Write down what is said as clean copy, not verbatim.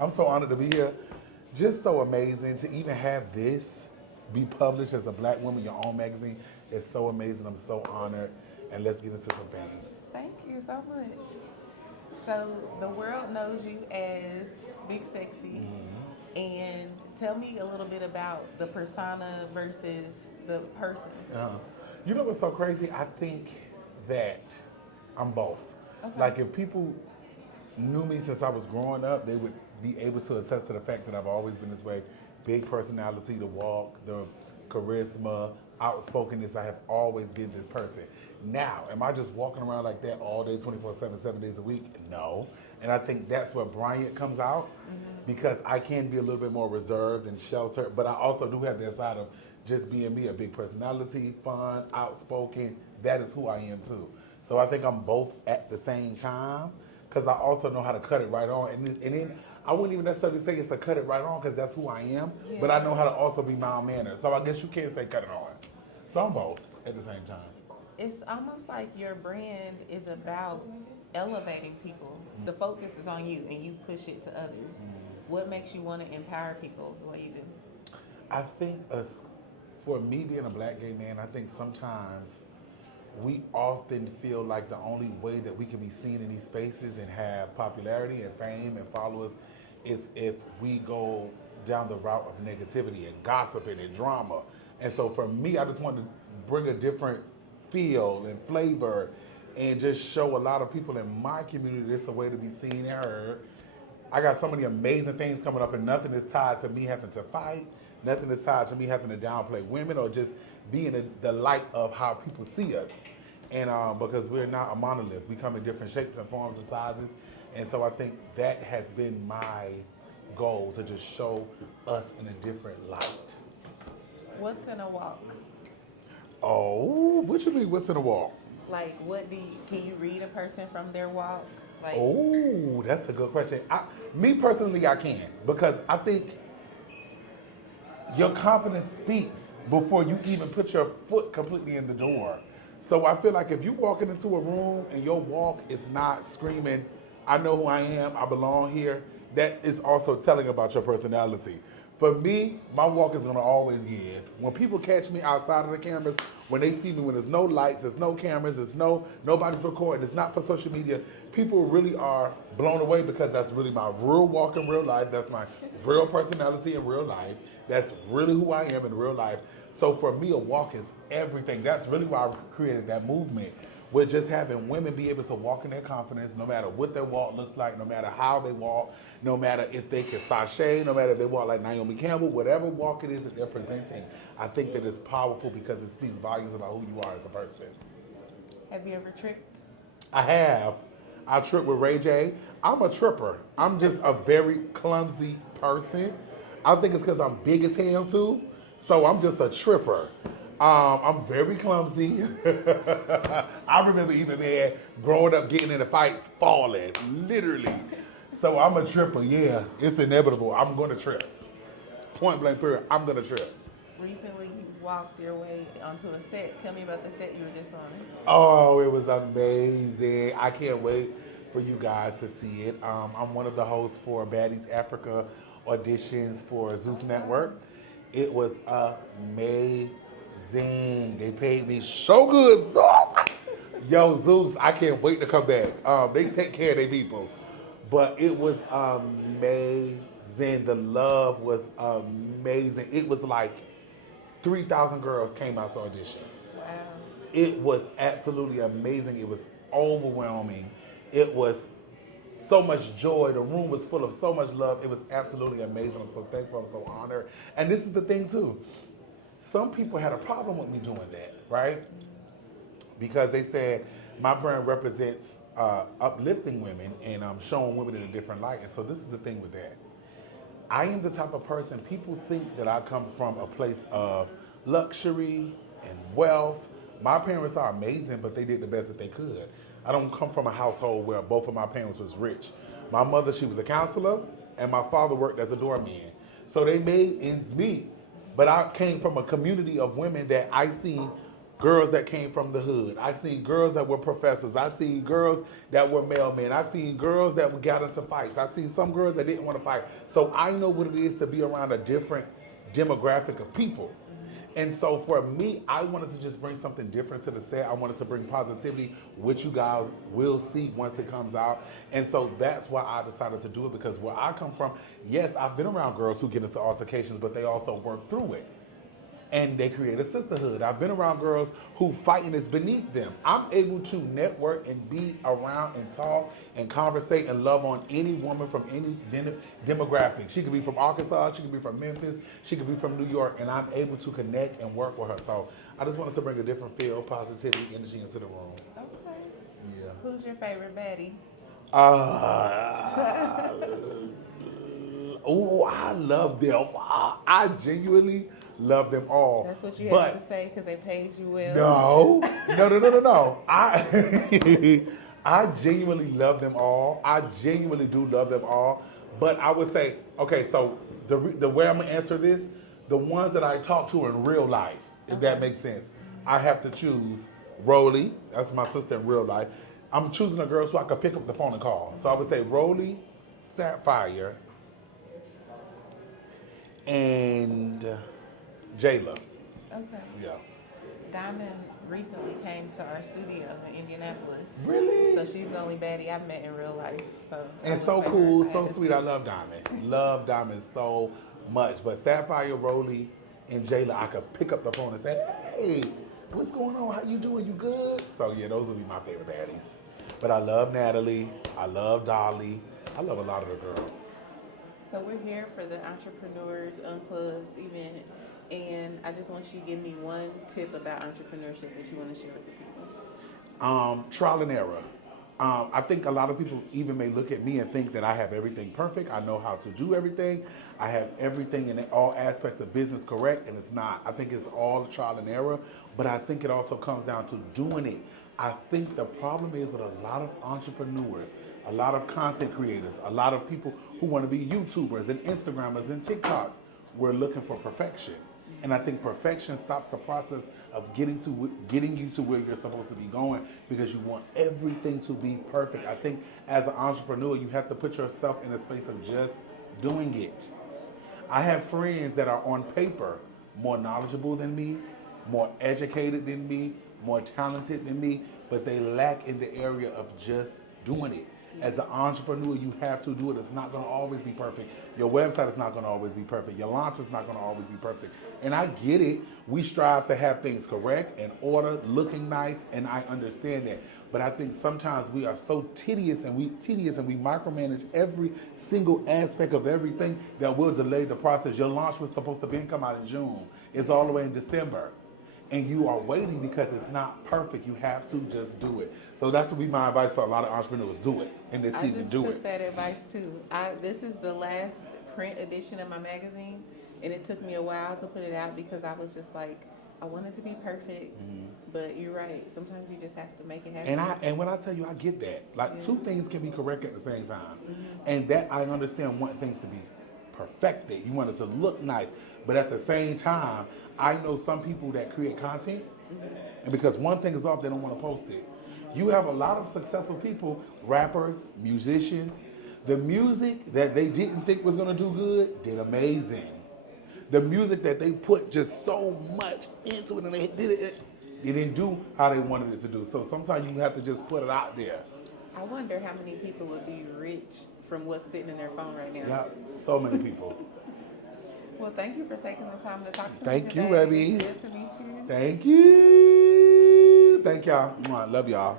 I'm so honored to be here. Just so amazing to even have this be published as a black woman, your own magazine. It's so amazing. I'm so honored. And let's get into some things. Thank you so much. So the world knows you as Big Sexy, and tell me a little bit about the persona versus the person. Uh, you know what's so crazy? I think that I'm both. Okay. Like if people knew me since I was growing up, they would be able to attest to the fact that I've always been this way. Big personality, the walk, the charisma, outspokenness. I have always been this person. Now, am I just walking around like that all day, 24/7, 7 days a week? No. And I think that's where Bryant comes out because I can be a little bit more reserved and sheltered, but I also do have that side of just being me, a big personality, fun, outspoken. That is who I am too. So I think I'm both at the same time because I also know how to cut it right on. And then I wouldn't even necessarily say it's a cut it right on because that's who I am, but I know how to also be mild-mannered. So I guess you can't say cut it on. So I'm both at the same time. It's almost like your brand is about elevating people. The focus is on you, and you push it to others. What makes you want to empower people the way you do? I think for me being a black gay man, I think sometimes we often feel like the only way that we can be seen in these spaces and have popularity and fame and followers is if we go down the route of negativity and gossiping and drama. And so for me, I just wanted to bring a different feel and flavor and just show a lot of people in my community it's a way to be seen and heard. I got so many amazing things coming up, and nothing is tied to me having to fight. Nothing is tied to me having to downplay women or just being the light of how people see us. And because we're not a monolith, we come in different shapes and forms and sizes. And so I think that has been my goal, to just show us in a different light. What's in a walk? Oh, what you mean, what's in a walk? Like, can you read a person from their walk? Like, Oh, that's a good question. Me personally, I can, because I think your confidence speaks before you even put your foot completely in the door. So I feel like if you walking into a room and your walk is not screaming, I know who I am, I belong here, that is also telling about your personality. For me, my walk is gonna always give. When people catch me outside of the cameras, when they see me when there's no lights, there's no cameras, nobody's recording, it's not for social media, people really are blown away because that's really my real walk in real life, that's my real personality in real life, that's really who I am in real life. So for me, a walk is everything. That's really why I created that movement, with just having women be able to walk in their confidence, no matter what their walk looks like, no matter how they walk, no matter if they can sashay, no matter if they walk like Naomi Campbell, whatever walk it is that they're presenting, I think that it's powerful because it speaks volumes about who you are as a person. have you ever tripped? I have. I tripped with Ray J. I'm a tripper. I'm just a very clumsy person. I think it's because I'm big as hell too. So I'm just a tripper. I'm very clumsy. I remember even, man, growing up getting into fights, falling, literally. So I'm a tripper, yeah. It's inevitable. I'm going to trip. Point blank period, I'm going to trip. Recently, you walked your way onto a set. Tell me about the set you were just on. Oh, it was amazing. I can't wait for you guys to see it. I'm one of the hosts for Baddies Africa auditions for Zeus Network. It was amazing. They paid me so good. Yo, Zeus, I can't wait to come back. They take care of their people. But it was amazing. The love was amazing. It was like 3,000 girls came out to audition. Wow. It was absolutely amazing. It was overwhelming. It was so much joy. The room was full of so much love. It was absolutely amazing. I'm so thankful. I'm so honored. And this is the thing too. Some people had a problem with me doing that, right? Because they said my brand represents uplifting women and showing women in a different light. And so this is the thing with that. I am the type of person, people think that I come from a place of luxury and wealth. My parents are amazing, but they did the best that they could. I don't come from a household where both of my parents was rich. My mother, she was a counselor, and my father worked as a doorman. So they made ends meet, but I came from a community of women that I see girls that came from the hood. I seen girls that were professors. I seen girls that were mailmen. I seen girls that got into fights. I seen some girls that didn't want to fight. So I know what it is to be around a different demographic of people. And so for me, I wanted to just bring something different to the set. I wanted to bring positivity, which you guys will see once it comes out. And so that's why I decided to do it, because where I come from, yes, I've been around girls who get into altercations, but they also work through it. And they create a sisterhood. I've been around girls who fighting is beneath them. I'm able to network and be around and talk and conversate and love on any woman from any demographic. She could be from Arkansas, she could be from Memphis, she could be from New York, and I'm able to connect and work with her. So I just wanted to bring a different feel, positivity, energy into the room. Okay. Yeah. Who's your favorite baddie? Oh, I love them. I genuinely love them all. That's what you have to say because they paid you No. well. I genuinely love them all. I genuinely do love them all. But I would say, okay, so the way I'm gonna answer this, the ones that I talk to in real life, if that makes sense, I have to choose Rolly. That's my sister in real life. I'm choosing a girl so I can pick up the phone and call. So I would say Rolly, Sapphire, and Jayla. Okay. Yeah. Diamond recently came to our studio in Indianapolis. Really? So she's the only baddie I've met in real life. So And so cool, so sweet. I love Diamond. Love Diamond so much. But Sapphire, Rolly, and Jayla, I could pick up the phone and say, hey, what's going on? How you doing? You good? So yeah, those would be my favorite baddies. But I love Natalie. I love Dolly. I love a lot of the girls. So we're here for the Entrepreneurs Unplugged event, and I just want you to give me one tip about entrepreneurship that you want to share with the people. Trial and error. I think a lot of people even may look at me and think that I have everything perfect. I know how to do everything. I have everything in all aspects of business correct, and it's not. I think it's all trial and error, but I think it also comes down to doing it. I think the problem is with a lot of entrepreneurs, a lot of content creators, a lot of people who want to be YouTubers and Instagrammers and TikToks, we're looking for perfection. And I think perfection stops the process of getting you to where you're supposed to be going, because you want everything to be perfect. I think as an entrepreneur, you have to put yourself in a space of just doing it. I have friends that are on paper more knowledgeable than me, more educated than me, more talented than me, but they lack in the area of just doing it. As an entrepreneur, you have to do it. It's not going to always be perfect. Your website is not going to always be perfect. Your launch is not going to always be perfect. And I get it. We strive to have things correct and order, looking nice, and I understand that. But I think sometimes we are so tedious and we micromanage every single aspect of everything that will delay the process. Your launch was supposed to come out in June. It's all the way in December. And you are waiting because it's not perfect. You have to just do it. So that's what be my advice for a lot of entrepreneurs. Do it in this season. Do it. I just took that advice too. This is the last print edition of my magazine, and it took me a while to put it out because I was just like, I wanted to be perfect. But you're right. Sometimes you just have to make it happen. And when I tell you, I get that. Like two things can be correct at the same time, and that I understand. Want things to be perfected. You want it to look nice, but at the same time, I know some people that create content, and because one thing is off, they don't want to post it. You have a lot of successful people, rappers, musicians. The music that they didn't think was going to do good did amazing. The music that they put just so much into it and they did it, it didn't do how they wanted it to do. So sometimes you have to just put it out there. I wonder how many people would be rich from what's sitting in their phone right now. Yeah, so many people. Well, thank you for taking the time to talk to me Thank today. you, baby. It's good to meet you. Thank you. Thank y'all. Love y'all.